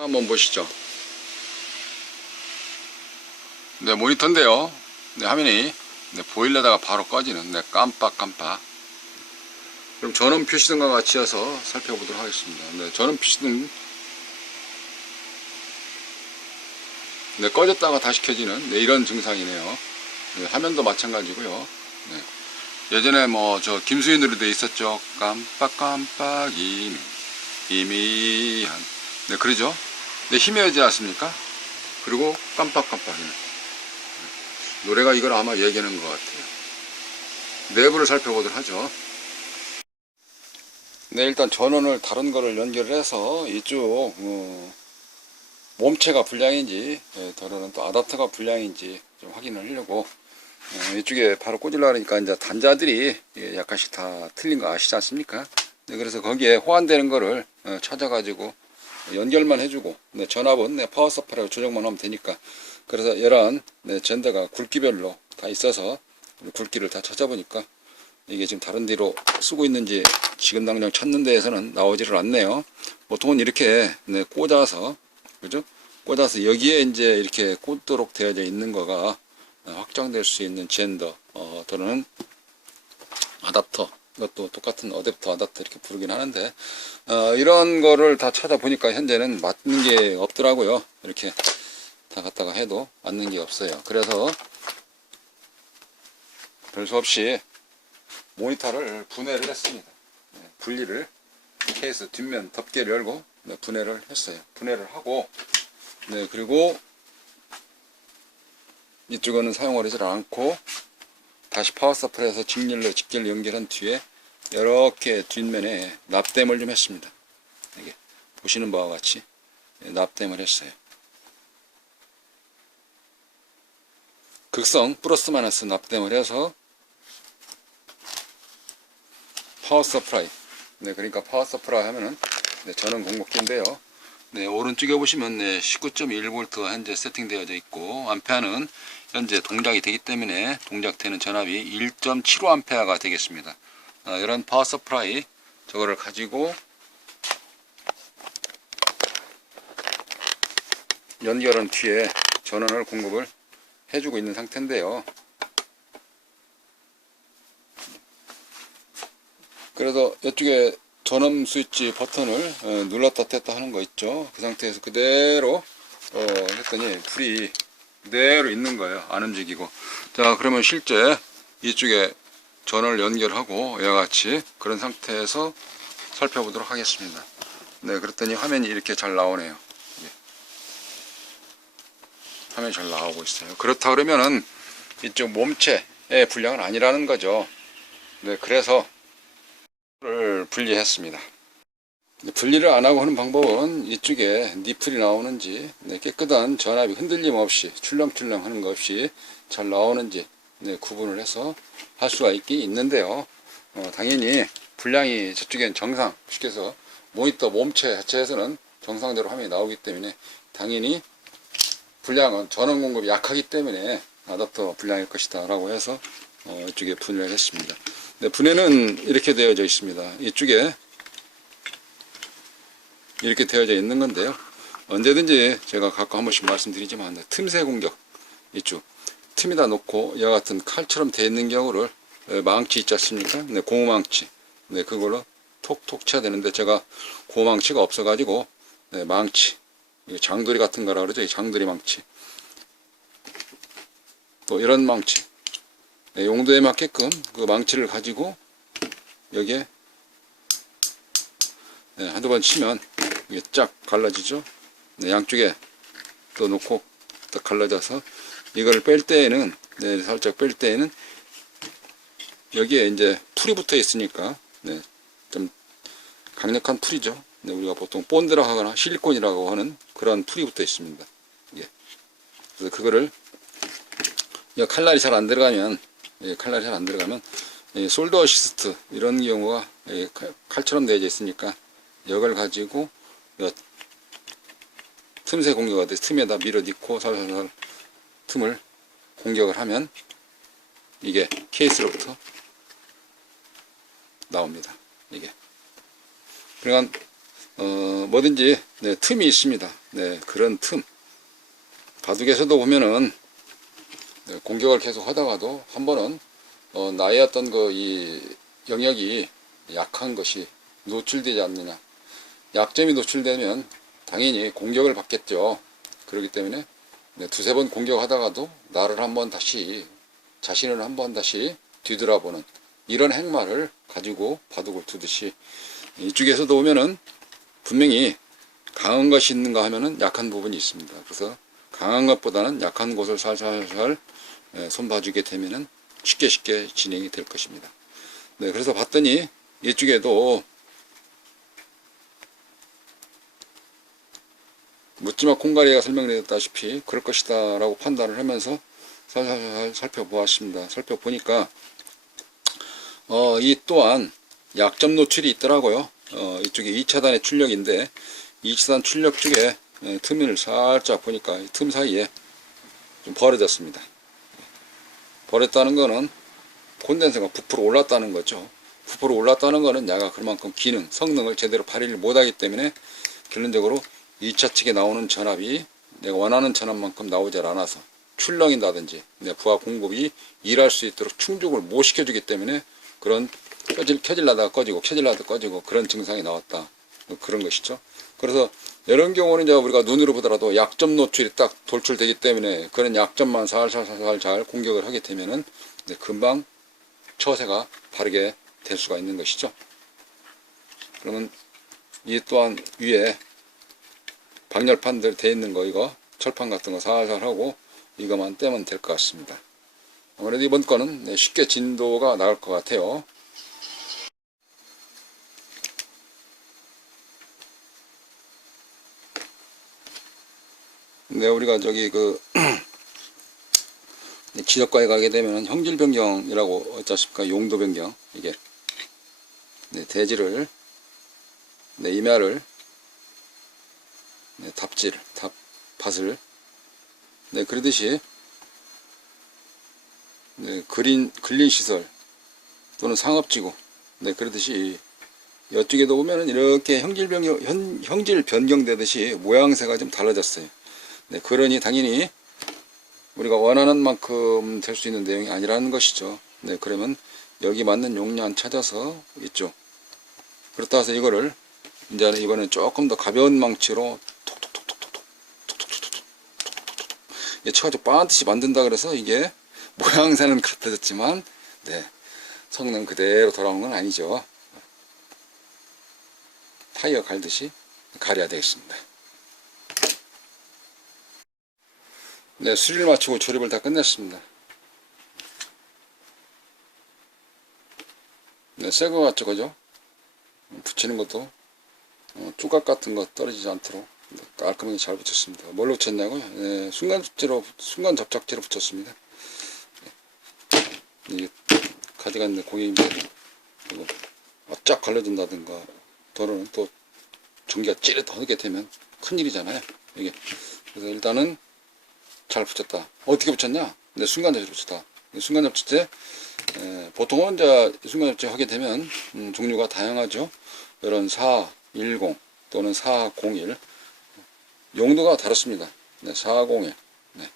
한번 보시죠. 네, 모니터인데요. 네, 화면이 네, 보일러다가 바로 꺼지는 네, 깜빡깜빡. 그럼 전원 표시등과 같이 해서 살펴보도록 하겠습니다. 네, 전원 표시등 네, 꺼졌다가 다시 켜지는 네, 이런 증상이네요. 네, 화면도 마찬가지고요. 네. 예전에 뭐 저 김수희 노래도 있었죠. 깜빡깜빡 이미 희미한 네 그러죠. 네 희미하지 않습니까? 그리고 깜빡깜빡 네. 노래가 이걸 아마 얘기하는 것 같아요. 내부를 살펴보도록 하죠. 네 일단 전원을 다른 거를 연결해서 이쪽 어, 몸체가 불량인지 예, 더러는 또 아답터가 불량인지 좀 확인을 하려고 어, 이쪽에 바로 꽂으려고 하니까 이제 단자들이 예, 약간씩 다 틀린 거 아시지 않습니까? 네, 그래서 거기에 호환되는 거를 어, 찾아가지고 연결만 해주고 네, 전압은 네, 파워 서프라이로 조정만 하면 되니까 그래서 이런 네, 젠더가 굵기별로 다 있어서 굵기를 다 찾아보니까 이게 지금 다른 데로 쓰고 있는지 지금 당장 찾는 데에서는 나오지를 않네요. 보통은 이렇게 네, 꽂아서 그죠? 꽂아서 여기에 이제 이렇게 꽂도록 되어져 있는 거가 확정될 수 있는 젠더 어, 또는 아답터 이것도 똑같은 어댑터 아답터 이렇게 부르긴 하는데 어, 이런 거를 다 찾아보니까 현재는 맞는 게 없더라고요. 이렇게 다 갖다가 해도 맞는 게 없어요. 그래서 별수 없이 모니터를 분해를 했습니다. 네, 분리를 케이스 뒷면 덮개를 열고 네, 분해를 했어요. 분해를 하고 네 그리고 이쪽은 사용을 하지 않고 다시 파워 서플에서 직렬로 직결 연결한 뒤에 이렇게 뒷면에 납땜을 좀 했습니다. 이게 보시는 바와 같이 납땜을 했어요. 극성 플러스 마이너스 납땜을 해서 파워 서프라이 네 그러니까 파워 서프라이 하면은 네, 전원 공급기인데요. 네, 오른쪽에 보시면 네, 19.1V 현재 세팅되어져 있고 암페어는 현재 동작이 되기 때문에 동작되는 전압이 1.75A가 되겠습니다. 아, 이런 파워 서프라이 저거를 가지고 연결한 뒤에 전원을 공급을 해주고 있는 상태인데요. 그래서 이쪽에 전원 스위치 버튼을 어, 눌렀다 뗐다 하는 거 있죠. 그 상태에서 그대로 어, 했더니 불이 그대로 있는 거예요. 안 움직이고. 자, 그러면 실제 이쪽에 전원을 연결하고 이와 같이 그런 상태에서 살펴보도록 하겠습니다. 네, 그랬더니 화면이 이렇게 잘 나오네요. 예. 화면이 잘 나오고 있어요. 그렇다 그러면은 이쪽 몸체의 분량은 아니라는 거죠. 네, 그래서 를 분리했습니다. 분리를 안 하고 하는 방법은 이쪽에 니플이 나오는지 네, 깨끗한 전압이 흔들림 없이 출렁출렁 하는 것 없이 잘 나오는지 네, 구분을 해서 할 수가 있긴 있는데요. 어, 당연히 분량이 저쪽엔 정상 쉽게 해서 모니터 몸체 자체에서는 정상대로 화면이 나오기 때문에 당연히 분량은 전원 공급이 약하기 때문에 아답터 분량일 것이다 라고 해서 어, 이쪽에 분해를 했습니다. 네, 분해는 이렇게 되어져 있습니다. 이쪽에 이렇게 되어져 있는 건데요. 언제든지 제가 갖고 한 번씩 말씀드리지만 네, 틈새 공격 이쪽 틈에다 놓고 이와 같은 칼처럼 되어 있는 경우를 네, 망치 있지 않습니까? 네, 고무망치 네, 그걸로 톡톡 쳐야 되는데 제가 고무망치가 없어가지고 네, 망치 장도리 같은 거라 그러죠. 이 장도리 망치 또 이런 망치 네, 용도에 맞게끔 그 망치를 가지고 여기에 네, 한두 번 치면 이게 쫙 갈라지죠. 네, 양쪽에 또 놓고 딱 갈라져서 이걸 뺄 때에는 네, 살짝 뺄 때에는 여기에 이제 풀이 붙어 있으니까 네, 좀 강력한 풀이죠. 네, 우리가 보통 본드라 하거나 실리콘이라고 하는 그런 풀이 붙어 있습니다. 예. 그래서 그거를 이 칼날이 잘 안 들어가면 예, 칼날이 잘 안 들어가면 예, 솔더 어시스트 이런 경우가 예, 칼- 칼처럼 되어져 있으니까 이걸 가지고 요 틈새 공격가 돼 틈에다 밀어 넣고 살살살 틈을 공격을 하면 이게 케이스로부터 나옵니다. 이게 그러니까 어, 뭐든지 네, 틈이 있습니다. 네, 그런 틈. 바둑에서도 보면은 네, 공격을 계속 하다가도 한 번은 어, 나의 어떤 그 이 영역이 약한 것이 노출되지 않느냐. 약점이 노출되면 당연히 공격을 받겠죠. 그렇기 때문에 네, 두세 번 공격하다가도 나를 한번 다시 자신을 한번 다시 뒤돌아보는 이런 행마를 가지고 바둑을 두듯이 이쪽에서도 보면은 분명히 강한 것이 있는가 하면은 약한 부분이 있습니다. 그래서 강한 것보다는 약한 곳을 살살살 예, 손봐주게 되면은 쉽게 쉽게 진행이 될 것입니다. 네, 그래서 봤더니 이쪽에도 묻지마 콩가리가 설명되었다시피 그럴 것이다 라고 판단을 하면서 살살살 살펴보았습니다. 살펴보니까 어, 이 또한 약점 노출이 있더라고요. 어, 이쪽에 2차단의 출력인데 2차단 출력 쪽에 예, 틈을 살짝 보니까 이틈 사이에 좀 벌어졌습니다. 벌었다는 거는 콘덴서가 부풀어 올랐다는 거죠. 부풀어 올랐다는 거는 야가 그만큼 기능, 성능을 제대로 발휘를 못하기 때문에 결론적으로 2차 측에 나오는 전압이 내가 원하는 전압만큼 나오지 않아서 출렁인다든지 내 부하 공급이 일할 수 있도록 충족을 못 시켜주기 때문에 그런 켜질, 켜질라다가 꺼지고 켜질라다가 꺼지고 그런 증상이 나왔다. 뭐 그런 것이죠. 그래서 이런 경우는 이제 우리가 눈으로 보더라도 약점 노출이 딱 돌출되기 때문에 그런 약점만 살살살살 잘 공격을 하게 되면은 금방 처세가 바르게 될 수가 있는 것이죠. 그러면 이 또한 위에 방열판들 돼 있는 거 이거 철판 같은 거 살살 하고 이거만 떼면 될 것 같습니다. 아무래도 이번 거는 네, 쉽게 진도가 나올 것 같아요. 네, 우리가 저기 그 지역과에 가게 되면 형질 변경이라고 어쩌 싶까 용도 변경 이게 네, 대지를 네, 임야를 네, 답질 답 밭을 네 그러듯이 네, 그린 근린 시설 또는 상업지구 네 그러듯이 이쪽에도 보면은 이렇게 형질 변경 현, 형질 변경되듯이 모양새가 좀 달라졌어요. 네 그러니 당연히 우리가 원하는 만큼 될 수 있는 내용이 아니라는 것이죠. 네 그러면 여기 맞는 용량 찾아서 이쪽 그렇다 해서 이거를 이제 이번엔 조금 더 가벼운 망치로 톡톡톡톡톡톡 톡톡톡톡톡 톡톡톡톡 쳐가지고 반드시 만든다 그래서 이게 모양새는 같아졌지만 네 성능 그대로 돌아오는 건 아니죠. 타이어 갈듯이 가려야 되겠습니다. 네, 수리를 마치고 조립을 다 끝냈습니다. 네, 새거 같죠, 그죠? 붙이는 것도 어, 조각 같은 거 떨어지지 않도록 깔끔하게 잘 붙였습니다. 뭘로 붙였냐고요? 네, 순간 접지로 순간 접착제로 붙였습니다. 네, 이게 가져가 있는 공예인데 이거 쫙 갈라진다든가 또는 또 전기가 찌릿 하게 되면 큰일이잖아요. 이게 그래서 일단은 잘 붙였다. 어떻게 붙였냐? 네, 순간 접지로 붙였다. 순간 접지제 에, 보통은 이제 순간 접지 하게 되면 음, 종류가 다양하죠. 이런 410 또는 401 용도가 다릅니다. 네, 401 네.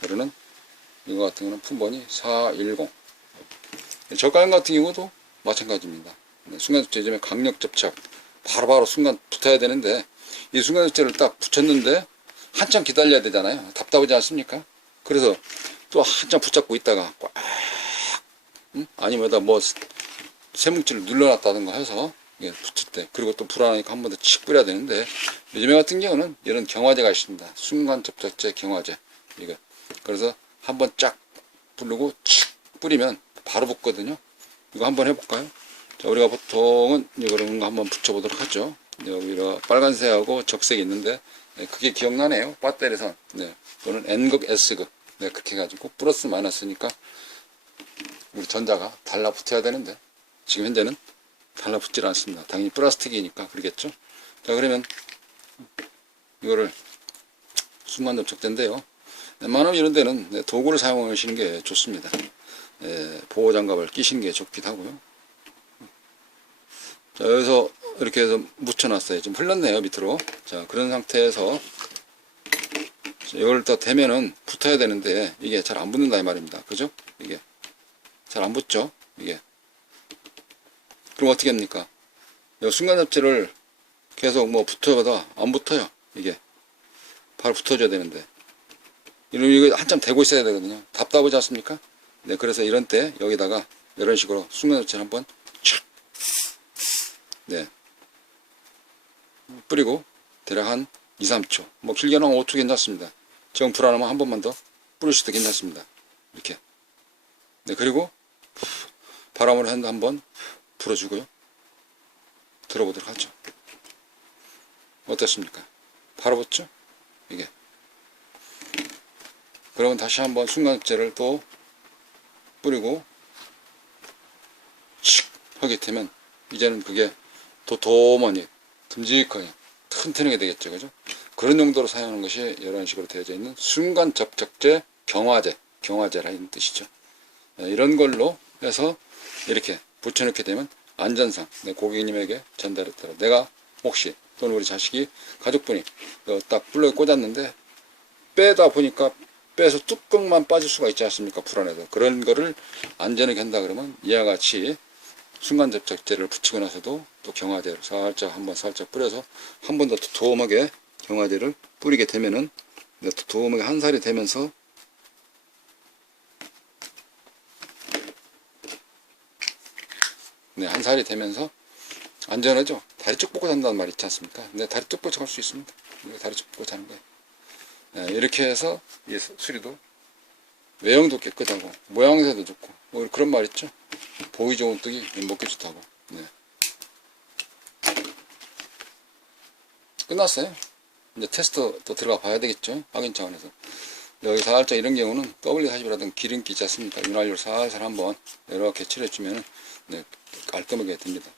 그러는 이거 같은 거는 품번이 410 저가형 같은 경우도 마찬가지입니다. 네, 순간 접지 예전에 강력 접착 바로 바로 순간 붙어야 되는데 이 순간 접지를 딱 붙였는데 한참 기다려야 되잖아요. 답답하지 않습니까? 그래서 또 한참 붙잡고 있다가 꽉 응? 아니면 뭐 쇠뭉치를 눌러놨다든가 해서 예, 붙을 때 그리고 또 불안하니까 한 번 더 칙 뿌려야 되는데 요즘에 같은 경우는 이런 경화제가 있습니다. 순간 접착제 경화제 이거 그래서 한 번 쫙 부르고 칙 뿌리면 바로 붙거든요. 이거 한번 해볼까요? 자, 우리가 보통은 이런 거 한번 붙여보도록 하죠. 여기가 빨간색하고 적색이 있는데 네, 그게 기억나네요. 배터리선 네, 또는 N극, S극 네, 그렇게 해가지고 플러스 마이너스니까 우리 전자가 달라붙어야 되는데 지금 현재는 달라붙질 않습니다. 당연히 플라스틱이니까 그러겠죠. 자 그러면 이거를 순간 접착제인데요. 웬만하면 이런 데는 네, 도구를 사용하시는 게 좋습니다. 예, 보호 장갑을 끼시는 게 좋기도 하고요. 자, 여기서 이렇게 해서 묻혀놨어요. 좀 흘렀네요, 밑으로. 자, 그런 상태에서 자, 이걸 더 대면은 붙어야 되는데 이게 잘 안 붙는다 이 말입니다. 그죠? 이게 잘 안 붙죠? 이게. 그럼 어떻게 합니까? 이 순간 접지를 계속 뭐 붙어봐도 안 붙어요. 이게. 바로 붙어줘야 되는데. 이런 이거 한참 대고 있어야 되거든요. 답답하지 않습니까? 네, 그래서 이런 때 여기다가 이런 식으로 순간 접지를 한번 촥. 네. 뿌리고 대략 한 2, 3초. 뭐 길게는 5초 괜찮습니다. 정 불안하면 한 번만 더 뿌리셔도 괜찮습니다. 이렇게. 네, 그리고 바람으로 한번 불어주고요. 들어보도록 하죠. 어떻습니까? 바로 붙죠? 이게. 그러면 다시 한번 순간접제를 또 뿌리고 칙 하게 되면 이제는 그게 도톰하니 듬직하게 튼튼하게 되겠죠. 그죠? 그런 용도로 사용하는 것이 이런 식으로 되어져 있는 순간 접착제 경화제, 경화제라는 뜻이죠. 네, 이런 걸로 해서 이렇게 붙여놓게 되면 안전상 내 고객님에게 전달했더라. 내가 혹시 또는 우리 자식이 가족분이 어, 딱 블럭에 꽂았는데 빼다 보니까 빼서 뚜껑만 빠질 수가 있지 않습니까? 불안해서 그런 거를 안전하게 한다 그러면 이와 같이 순간 접착제를 붙이고 나서도 또 경화제를 살짝 한번 살짝 뿌려서 한 번더 도톰하게 경화제를 뿌리게 되면은 네, 도톰하게 한 살이 되면서 네, 한 살이 되면서 안전하죠. 다리 쭉 뻗고 잔다는 말 있지 않습니까? 네, 다리 쭉 뻗고 잘수 있습니다. 이거 다리 쭉 뻗고 자는 거예요. 네, 이렇게 해서 이 수리도 외형도 깨끗하고 모양새도 좋고 뭐 그런 말 있죠. 보기 좋은 떡이 먹기 좋다고. 네. 끝났어요. 이제 테스트 또 들어가 봐야 되겠죠. 확인 차원에서. 여기 살짝 이런 경우는 W40이라든 기름기 있지 않습니까? 윤활유를 살살 한번 이렇게 칠해주면 네, 깔끔하게 됩니다.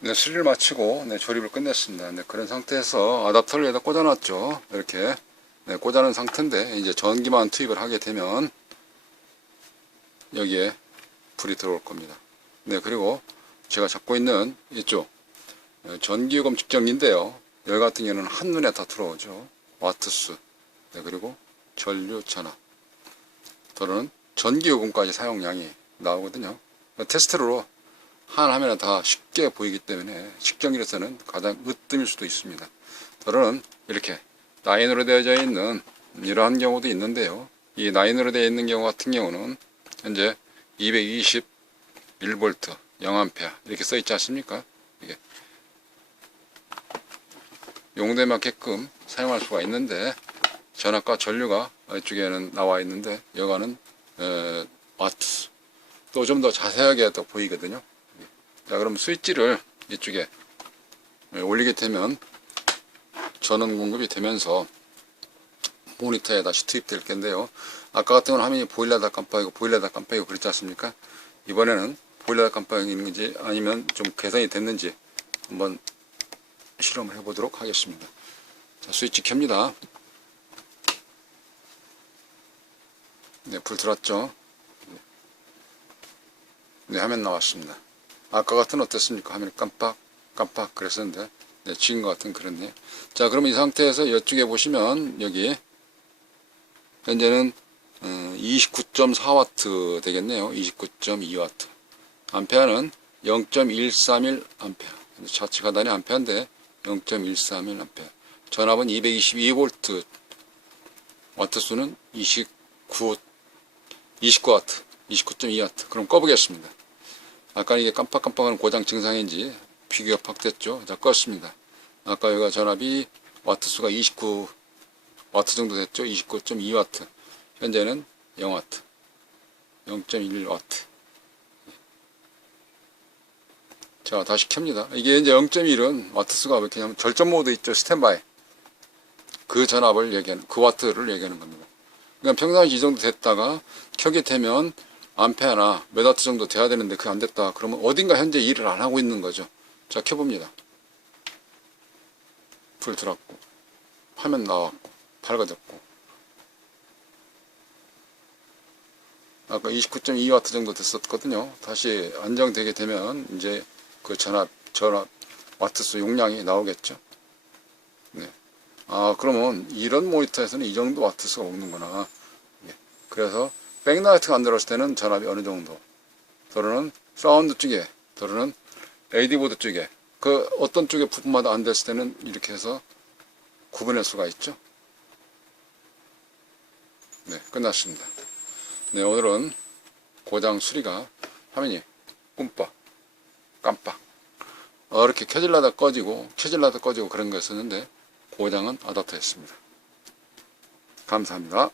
네, 수리를 마치고 네, 조립을 끝냈습니다. 네, 그런 상태에서 아답터를 여기다 꽂아놨죠. 이렇게 네, 꽂아놓은 상태인데 이제 전기만 투입을 하게 되면 여기에 불이 들어올 겁니다. 네, 그리고 제가 잡고 있는 이쪽 네, 전기요금 측정기인데요. 여기 같은 경우는 한눈에 다 들어오죠. 와트수, 네, 그리고 전류 전압, 또는 전기요금까지 사용량이 나오거든요. 테스트로 한 화면에 다 쉽게 보이기 때문에 측정기로서는 가장 으뜸일 수도 있습니다. 또는 이렇게 라인으로 되어져 있는 이러한 경우도 있는데요. 이 라인으로 되어 있는 경우 같은 경우는 현재 221V 0A 이렇게 써 있지 않습니까? 이게 용도에 맞게끔 사용할 수가 있는데 전압과 전류가 이쪽에는 나와 있는데 여가는 에, 와트 또 좀 더 자세하게 또 보이거든요. 자 그럼 스위치를 이쪽에 올리게 되면 전원 공급이 되면서 모니터에 다시 투입될 텐데요. 아까 같은 건 화면이 보일러다 깜빡이고 보일러다 깜빡이고 그랬지 않습니까? 이번에는 보일러다 깜빡이는지 아니면 좀 개선이 됐는지 한번 실험을 해보도록 하겠습니다. 자, 스위치 켭니다. 네, 불 들었죠? 네, 화면 나왔습니다. 아까 같은 어땠습니까? 화면이 깜빡, 깜빡 그랬었는데, 네, 지금 같은 그렇네요. 자, 그러면 이 상태에서 이쪽에 보시면, 여기, 현재는 29.4W 되겠네요. 29.2W. 암페어는 0.131 암페어. 좌측 하단이 암페어인데 0.131 암페어. 전압은 222V. 와트 수는 29, 29W. 29.2W. 그럼 꺼보겠습니다. 아까 이게 깜빡깜빡하는 고장 증상인지 비교가 팍됐죠. 자, 껐습니다. 아까 여기가 전압이 와트 수가 29 와트 정도 됐죠. 29.2 와트. 현재는 0 와트. 0.1와트. 자, 다시 켭니다. 이게 이제 0.1은 와트 수가 왜 이렇게 하면 절전 모드 있죠. 스탠바이. 그 전압을 얘기하는, 그 와트를 얘기하는 겁니다. 그러니까 평상시 이 정도 됐다가 켜게 되면 암페어나 몇 와트 정도 돼야 되는데 그게 안 됐다. 그러면 어딘가 현재 일을 안 하고 있는 거죠. 자, 켜봅니다. 불 들었고, 화면 나왔고, 밝아졌고. 아까 29.2와트 정도 됐었거든요. 다시 안정되게 되면 이제 그 전압, 전압 와트수 용량이 나오겠죠. 네. 아, 그러면 이런 모니터에서는 이 정도 와트수가 오는구나. 예. 그래서 백라이트가 안 들어왔을 때는 전압이 어느 정도. 또는 사운드 쪽에, 또는 AD보드 쪽에, 그 어떤 쪽에 부분마다 안 됐을 때는 이렇게 해서 구분할 수가 있죠. 네, 끝났습니다. 네, 오늘은 고장 수리가 화면이 꿈뻑, 깜빡. 어, 이렇게 켜질라다 꺼지고, 켜질라다 꺼지고 그런 거였었는데, 고장은 아답터였습니다. 감사합니다.